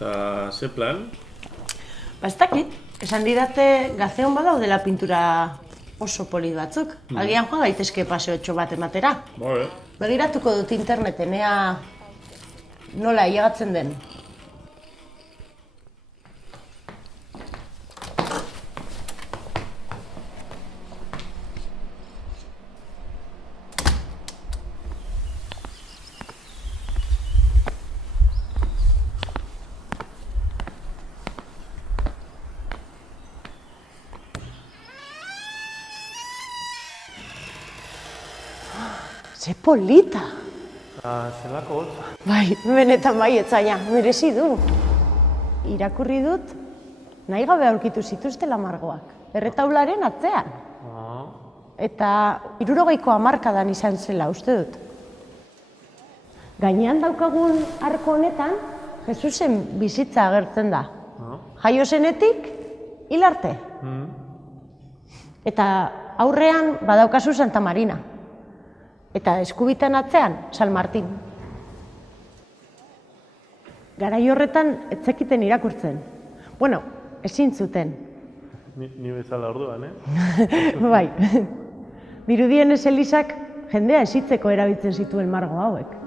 Eta ze plan? Ez dakit, esan didate Gazeon badaudela pintura oso polit batzuk. Agian joan gaitezke paseotxo bat ematera. Begiratuko dut interneten, ea nola ailegatzen den. Ze polita! Zelako hotza. Bai, benetan baietzaina, merezi du. Irakurri dut, nahi gabe aurkitu zituztela margoak, erretaularen atzean. Eta 60ko hamarkadan izan zela, uste dut. Gainean daukagun arko honetan, Jesusen bizitza agertzen da. Jaio zenetik, hil arte. Eta aurrean badaukazu Santa Marina. Eta eskubitan atzean, San Martin. Garai horretan ez zekiten irakurtzen. Bueno, ezin zuten. Ni bezala orduan, eh? Bai. Dirudienez Elizak jendea esitzeko erabiltzen zituen margo hauek.